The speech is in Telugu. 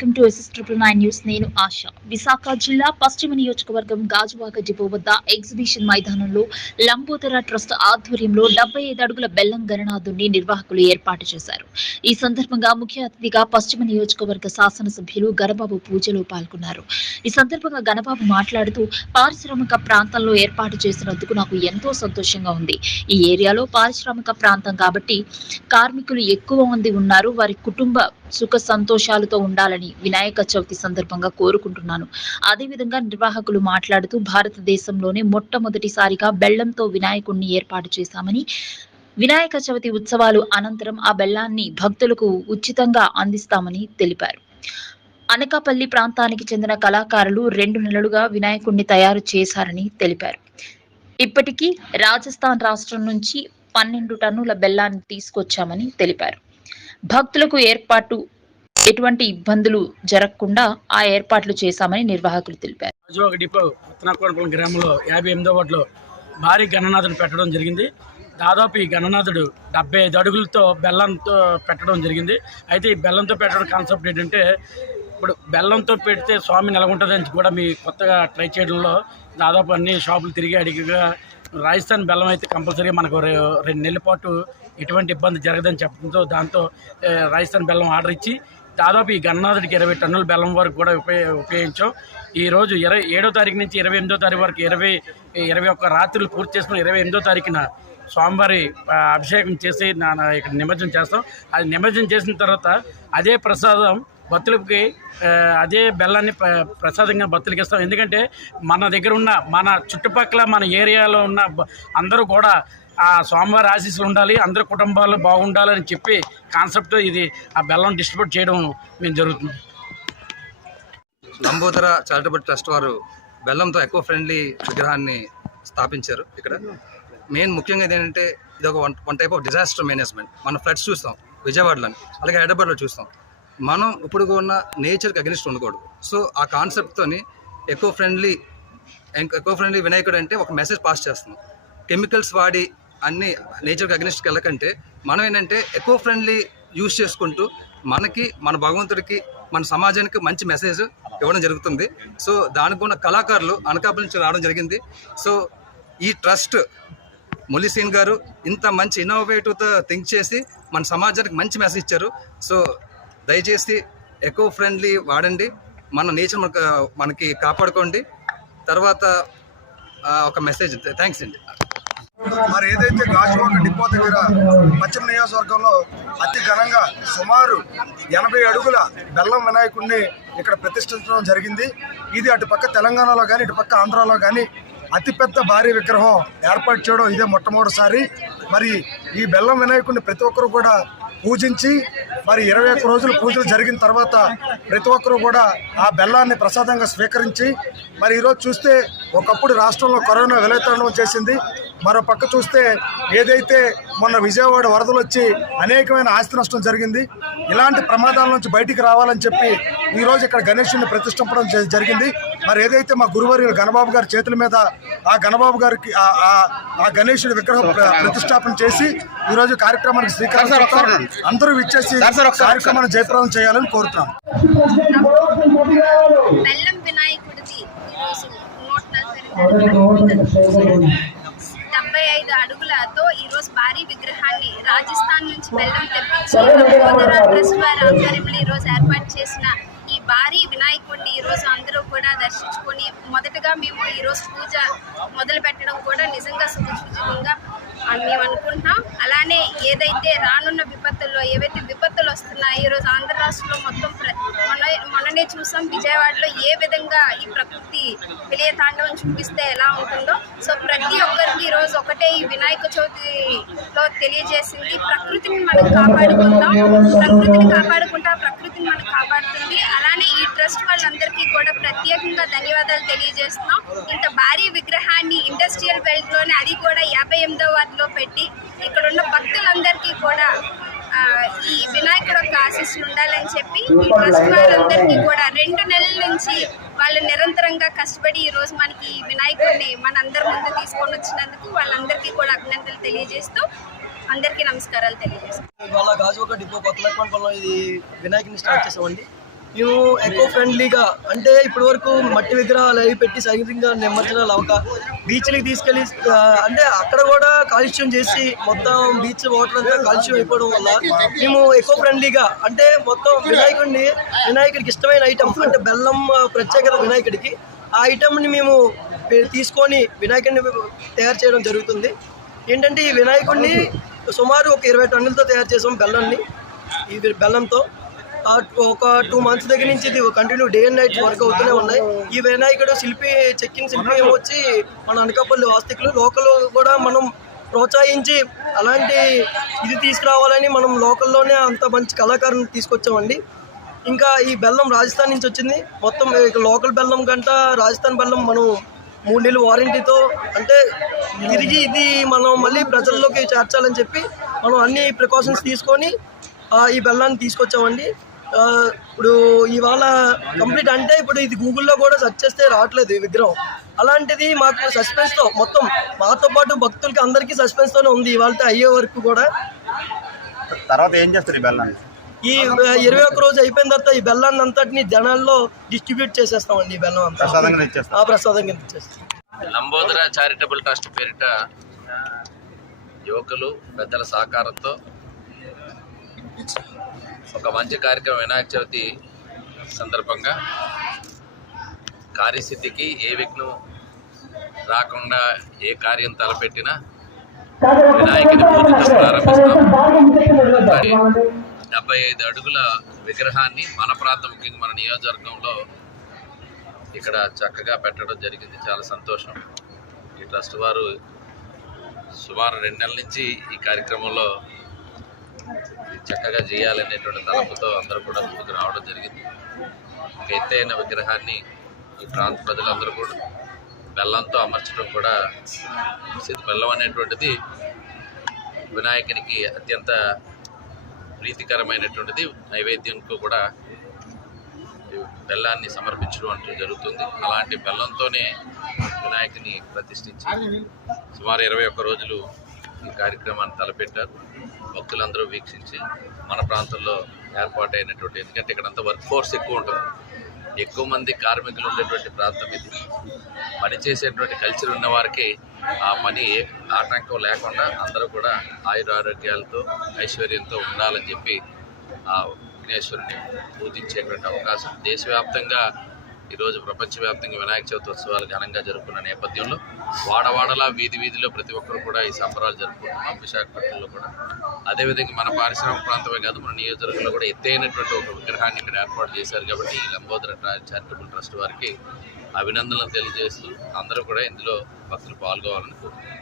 Welcome to SS triple nine news. నేను ఆశ. విశాఖ జిల్లా పశ్చిమ నియోజకవర్గం గాజువాక డిపో వద్ద ఎగ్జిబిషన్ మైదానంలో లంబోదర ట్రస్ట్ ఆధ్వర్యంలో డెబ్బై ఐదు అడుగుల బెల్లం గణనాథుని నిర్వాహకులు ఏర్పాటు చేశారు. ఈ సందర్భంగా ముఖ్య అతిథిగా పశ్చిమ నియోజకవర్గ శాసనసభ్యులు గణబాబు పూజలో పాల్గొన్నారు. ఈ సందర్భంగా గణబాబు మాట్లాడుతూ పారిశ్రామిక ప్రాంతంలో ఏర్పాటు చేసినందుకు నాకు ఎంతో సంతోషంగా ఉంది. ఈ ఏరియాలో పారిశ్రామిక ప్రాంతం కాబట్టి కార్మికులు ఎక్కువ మంది ఉన్నారు. వారి కుటుంబ సుఖ సంతోషాలతో ఉండాలని వినాయక చవితి సందర్భంగా కోరుకుంటున్నాను. అదేవిధంగా నిర్వాహకులు మాట్లాడుతూ భారతదేశంలోనే మొట్టమొదటిసారిగా బెల్లంతో వినాయకుడిని ఏర్పాటు చేశామని వినాయక చవితి ఉత్సవాలు అనంతరం ఆ బెల్లాన్ని భక్తులకు ఉచితంగా అందిస్తామని తెలిపారు. అనకాపల్లి ప్రాంతానికి చెందిన కళాకారులు రెండు నెలలుగా వినాయకుడిని తయారు చేశారని తెలిపారు. ఇప్పటికీ రాజస్థాన్ రాష్ట్రం నుంచి పన్నెండు టన్నుల బెల్లాన్ని తీసుకొచ్చామని తెలిపారు. భక్తులకు ఏర్పాటు ఎటువంటి ఇబ్బందులు జరగకుండా ఆ ఏర్పాట్లు చేశామని నిర్వాహకులు తెలిపారు. రాజువాక డిపో ఉత్తరాకోటపురం గ్రామంలో యాభై ఎనిమిదో వాటిలో భారీ గణనాథుడు పెట్టడం జరిగింది. దాదాపు ఈ గణనాథుడు డెబ్బై ఐదు అడుగులతో బెల్లంతో పెట్టడం జరిగింది. అయితే ఈ బెల్లంతో పెట్టడం కాన్సెప్ట్ ఏంటంటే ఇప్పుడు బెల్లంతో పెడితే స్వామి నెలకొంటుందని కూడా మీ కొత్తగా ట్రై చేయడంలో దాదాపు అన్ని షాపులు తిరిగి అడిగిగా రాజస్థాన్ బెల్లం అయితే కంపల్సరీ మనకు రెండు నెలల పాటు ఎటువంటి ఇబ్బంది జరగదని చెప్పడంతో దాంతో రాజస్థాన్ బెల్లం ఆర్డర్ ఇచ్చి దాదాపు ఈ గన్నాథుడికి ఇరవై టన్నుల బెల్లం వరకు కూడా ఉపయోగ ఉపయోగించాం. ఈరోజు ఇరవై ఏడో తారీఖు నుంచి ఇరవై ఎనిమిదో తారీఖు వరకు ఇరవై ఇరవై ఒక్క రాత్రులు పూర్తి చేసుకుని ఇరవై ఎనిమిదో తారీఖున స్వామివారి అభిషేకం చేసి నా ఇక్కడ నిమజ్జనం చేస్తాం. అది నిమజ్జనం చేసిన తర్వాత అదే ప్రసాదం భక్తులకి అదే బెల్లాన్ని ప్రసాదంగా భక్తులకి ఇస్తాం. ఎందుకంటే మన దగ్గర ఉన్న మన చుట్టుపక్కల మన ఏరియాలో ఉన్న అందరూ కూడా ఆ స్వామివారి ఆశీస్సులు ఉండాలి అందరి కుటుంబాలు బాగుండాలని చెప్పి కాన్సెప్ట్ ఇది ఆ బెల్లం డిస్ట్రిబ్యూట్ చేయడం మేము జరుగుతుంది. లంబోదర చారిటబుల్ ట్రస్ట్ వారు బెల్లంతో ఎక్కువ ఫ్రెండ్లీ విగ్రహాన్ని స్థాపించారు ఇక్కడ. మెయిన్ ముఖ్యంగా ఏంటంటే ఇది ఒక one one type of disaster management. మనం ఫ్లడ్స్ చూస్తాం విజయవాడలో అలాగే హైదరాబాద్లో చూస్తాం. మనం ఇప్పుడు ఉన్న నేచర్కి అగెనిస్ట్ ఉండకూడదు. సో ఆ కాన్సెప్ట్తోని ఎక్కువ ఫ్రెండ్లీ ఎక్కువ ఫ్రెండ్లీ వినాయకుడు అంటే ఒక మెసేజ్ పాస్ చేస్తున్నాం. కెమికల్స్ వాడి అన్ని నేచర్కి అగెనిస్ట్కి వెళ్ళకంటే మనం ఏంటంటే ఎక్కువ ఫ్రెండ్లీ యూస్ చేసుకుంటూ మనకి మన భగవంతుడికి మన సమాజానికి మంచి మెసేజ్ ఇవ్వడం జరుగుతుంది. సో దానికి ఉన్న కళాకారులు అనకాపల్లి నుంచి రావడం జరిగింది. సో ఈ ట్రస్ట్ ములిసీన్ గారు ఇంత మంచి ఇన్నోవేటివ్తో థింక్ చేసి మన సమాజానికి మంచి మెసేజ్ ఇచ్చారు. సో దయచేసి ఎకో ఫ్రెండ్లీ వాడండి. మన నేచర్ మనకి కాపాడుకోండి. తర్వాత ఒక మెసేజ్ థ్యాంక్స్ అండి. మరి ఏదైతే గాజువాక డిపో దగ్గర పశ్చిమ నియోజకవర్గంలో అతి ఘనంగా సుమారు ఎనభై అడుగుల బెల్లం వినాయకుడిని ఇక్కడ ప్రతిష్ఠించడం జరిగింది. ఇది అటు పక్క తెలంగాణలో కానీ ఇటు పక్క ఆంధ్రాలో కానీ అతిపెద్ద భారీ విగ్రహం ఏర్పాటు చేయడం ఇదే మొట్టమొదటిసారి. మరి ఈ బెల్లం వినాయకుడిని ప్రతి ఒక్కరు కూడా పూజించి మరి ఇరవై ఒక్క రోజులు పూజలు జరిగిన తర్వాత ప్రతి ఒక్కరూ కూడా ఆ బెల్లాన్ని ప్రసాదంగా స్వీకరించి మరి ఈరోజు చూస్తే ఒకప్పుడు రాష్ట్రంలో కరోనా విలయతాండవం చేసింది. మరో పక్క చూస్తే ఏదైతే మొన్న విజయవాడ వరదలు వచ్చి అనేకమైన ఆస్తి నష్టం జరిగింది ఇలాంటి ప్రమాదాల నుంచి బయటికి రావాలని చెప్పి ఈ రోజు ఇక్కడ గణేషుని ప్రతిష్ఠించడం జ- జరిగింది. మరి ఏదైతే మా గురువర్యులు గణబాబు గారి చేతుల మీద ఆ గణబాబు గారికి ఆ- గణేశుడి విగ్రహం ప్ర- ప్రతిష్టాపన చేసి ఈ రోజు కార్యక్రమానికి శ్రీకారం. అందరూ విచ్చేసి కార్యక్రమాన్ని జయప్రదం చేయాలని కోరుతున్నాం. వినాయకుడిది డెబ్బై ఐదు అడుగులతో ఈరోజు భారీ విగ్రహాన్ని రాజస్థాన్ నుంచి బెల్లం తెప్పించి ట్రస్ట్ వారి ఆధ్వర్యంలో ఈరోజు ఏర్పాటు చేసిన ఈ భారీ వినాయకుడిని ఈరోజు అందరూ కూడా దర్శించుకొని మొదటగా మేము ఈరోజు పూజ మొదలు పెట్టడం కూడా నిజంగా శుభసూచకంగా అని మేము అనుకుంటున్నాం అలానే ఏదైతే రానున్న విపత్తుల్లో ఏవైతే విపత్తులు వస్తున్నాయో ఈరోజు ఆంధ్ర రాష్ట్రంలో మొత్తం ప్ర- మొన్న మొన్ననే చూసాం. విజయవాడలో ఏ విధంగా ఈ ప్రకృతి విలయ తాండవం చూపిస్తే ఎలా ఉంటుందో. సో ప్రతి ఒక్కరికి ఈరోజు ఒకటే ఈ వినాయక చవితిలో తెలియజేసింది. ప్రకృతిని మనం కాపాడుకుందాం ప్రకృతిని కాపాడుకుంటా. ప్రకృతిని మనం కాపాడుతుంది. అలానే ఈ ట్రస్ట్ వాళ్ళందరికీ కూడా ప్రత్యేకంగా ధన్యవాదాలు తెలియజేస్తున్నాం. ఇంత భారీ విగ్రహాన్ని ఇండస్ట్రియల్ బెల్ట్లోనే అది కూడా యాభై ఎనిమిదో వార్డులో పెట్టి ఇక్కడ ఉన్న భక్తులందరికీ కూడా ఈ వినాయకుడు యొక్క ఆశీస్సులు ఉండాలని చెప్పి ఈ ట్రస్ట్ వారందరికీ కూడా రెండు నెలల నుంచి వాళ్ళు నిరంతరంగా కష్టపడి ఈ రోజు మనకి ఈ వినాయకుడిని మన అందరి ముందు తీసుకొని వచ్చినందుకు వాళ్ళందరికీ కూడా అభినందనలు తెలియజేస్తూ అందరికీ నమస్కారాలు తెలియజేస్తాం. ఇవాళ గాజువాక డిపో కొత్త లక్ష్మణపల్లిలో ఇది వినాయకుని స్టార్ట్ చేసామండి. మేము ఎకో ఫ్రెండ్లీగా అంటే ఇప్పటి వరకు మట్టి విగ్రహాలు అవి పెట్టి సరిగ్గా నిమజ్జనాలు అవక బీచ్లకి తీసుకెళ్ళి అంటే అక్కడ కూడా కాలుష్యం చేసి మొత్తం బీచ్ వాటర్ అంతా కాలుష్యం అయిపోవడం వల్ల మేము ఎకో ఫ్రెండ్లీగా అంటే మొత్తం వినాయకుడిని వినాయకుడికి ఇష్టమైన ఐటమ్ అంటే బెల్లం ప్రత్యేకత వినాయకుడికి ఆ ఐటమ్ని మేము తీసుకొని వినాయకుడిని తయారు చేయడం జరుగుతుంది. ఏంటంటే ఈ వినాయకుడిని సుమారు ఒక ఇరవై టన్నులతో తయారు చేసాం బెల్లాన్ని ఈ బెల్లంతో. ఒక టూ మంత్స్ దగ్గర నుంచి ఇది continue day and night work అవుతూనే ఉన్నాయి. ఈ వినాయకుడు శిల్పి చెక్కిన శిల్పి వచ్చి మన అనకాపల్లి ఆస్తికులు లోకల్ కూడా మనం ప్రోత్సహించి అలాంటి ఇది తీసుకురావాలని మనం లోకల్లోనే అంత మంచి కళాకారుని తీసుకొచ్చామండి. ఇంకా ఈ బెల్లం రాజస్థాన్ నుంచి వచ్చింది. మొత్తం లోకల్ బెల్లం కంట రాజస్థాన్ బెల్లం మనం మూడు నెలలు వారంటీతో అంటే తిరిగి ఇది మనం మళ్ళీ ప్రజల్లోకి చేర్చాలని చెప్పి మనం అన్ని ప్రికాషన్స్ తీసుకొని ఈ బెల్లాన్ని తీసుకొచ్చామండి. ఇప్పుడు ఇవాళ కంప్లీట్ అంటే ఇప్పుడు ఇది గూగుల్లో కూడా సెర్చ్ చేస్తే రావట్లేదు ఈ విగ్రహం. అలాంటిది మాకు సస్పెన్స్తో మొత్తం మాతో పాటు భక్తులకి అందరికీ సస్పెన్స్తోనే ఉంది ఇవాళ అయ్యే వరకు కూడా. తర్వాత ఏం చేస్తారు ఈ బెల్లాన్ని? ఈ ఇరవై ఒక్క రోజు అయిపోయిన తర్వాత ఈ బెల్లాన్ని అంతటిని జనాల్లో డిస్ట్రిబ్యూట్ చేసేస్తామండి ఈ బెల్లం అంతా. ప్రసాదంగా ఇచ్చేస్తారు ఆ ప్రసాదం కింద ఇచ్చేస్తాం లంబోదర చారిటబుల్ ట్రస్ట్ పేరిట యువకులు పెద్దల సహకారంతో ఒక మంచి కార్యక్రమం వినాయక చవితి సందర్భంగా. కార్యసిద్ధికి ఏ విఘ్నం రాకుండా ఏ కార్యం తలపెట్టినా వినాయకుని పూజతో ప్రారంభిస్తాం. డెబ్బై ఐదు అడుగుల విగ్రహాన్ని మన ప్రాంతం ముఖ్యంగా మన నియోజకవర్గంలో ఇక్కడ చక్కగా పెట్టడం జరిగింది. చాలా సంతోషం. ఈ ట్రస్ట్ వారు సుమారు రెండు నెలల నుంచి ఈ కార్యక్రమంలో చక్కగా చేయాలనేటువంటి తలపుతో అందరూ కూడా ముందుకు రావడం జరిగింది. ఒక ఎత్తైన విగ్రహాన్ని ఈ ప్రాంత ప్రజలందరూ కూడా బెల్లంతో అమర్చడం కూడా బెల్లం అనేటువంటిది వినాయకునికి అత్యంత ప్రీతికరమైనటువంటిది. నైవేద్యంకు కూడా బెల్లాన్ని సమర్పించడం అంటూ జరుగుతుంది. అలాంటి బెల్లంతోనే వినాయకుని ప్రతిష్ఠించి సుమారు ఇరవై ఒక్క రోజులు ఈ కార్యక్రమాన్ని తలపెట్టారు. భక్తులందరూ వీక్షించి మన ప్రాంతంలో ఏర్పాటైనటువంటి ఎందుకంటే ఇక్కడంతా వర్క్ ఫోర్స్ ఎక్కువ ఉంటుంది. ఎక్కువ మంది కార్మికులు ఉండేటువంటి ప్రాంతం ఇది. పని చేసేటువంటి కల్చర్ ఉన్న వారికి ఆ పని ఏ ఆటంకం లేకుండా అందరూ కూడా ఆయుర ఆరోగ్యాలతో ఐశ్వర్యంతో ఉండాలని చెప్పి ఆ విఘ్నేశ్వరుని పూజించేటువంటి అవకాశం. దేశవ్యాప్తంగా ఈరోజు ప్రపంచవ్యాప్తంగా వినాయక చవితి ఉత్సవాలు ఘనంగా జరుపుకున్న నేపథ్యంలో వాడవాడలా వీధి వీధిలో ప్రతి ఒక్కరు కూడా ఈ సంబరాలు జరుపుకుంటున్నాం. విశాఖపట్నంలో కూడా. అదేవిధంగా మన పారిశ్రామిక ప్రాంతమే కాదు మన నియోజకవర్గంలో కూడా ఎత్తైనటువంటి ఒక విగ్రహాన్ని ఇక్కడ ఏర్పాటు చేశారు కాబట్టి ఈ లంబోదర ట్రా- చారిటబుల్ ట్రస్ట్ వారికి అభినందనలు తెలియజేస్తూ అందరూ కూడా ఇందులో భక్తులు పాల్గొవాలని కోరుకుంటున్నాం.